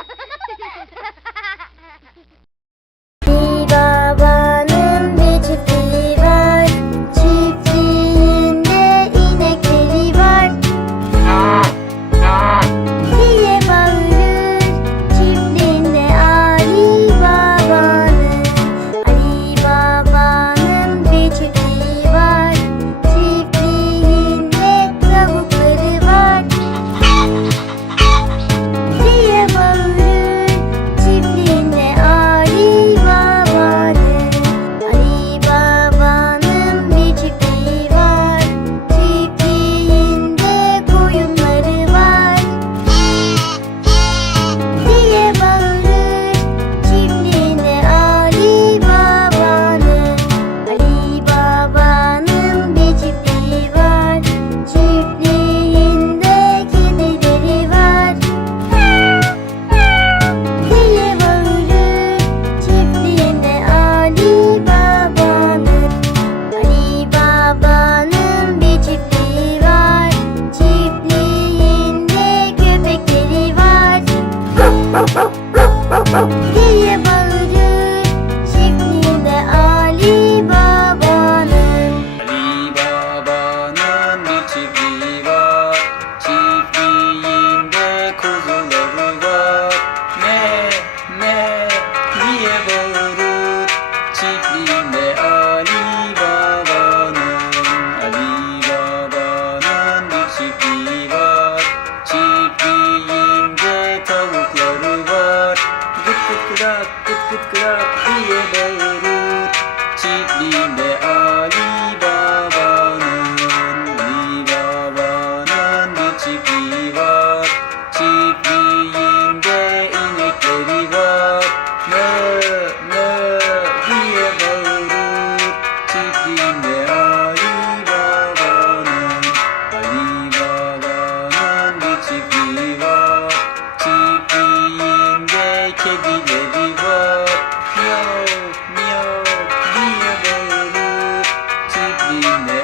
ha ha ha diye bağırır şeklinde Ali Baba'nın. Çiftliği var, çiftliğinde kuzuları var. Me me diye bağırır çiftliğinde. Kıtkırak diye bağırır Çiftliğinde Ali Baba'nın Ali Baba'nın bir çiftliği var. Çiftliğinde inekleri var. Mö mö diye bağırır Çiftliğinde Ali Baba'nın Ali Baba'nın bir çiftliği var. Çiftliğinde kedileri var. mio, mio, mio bel,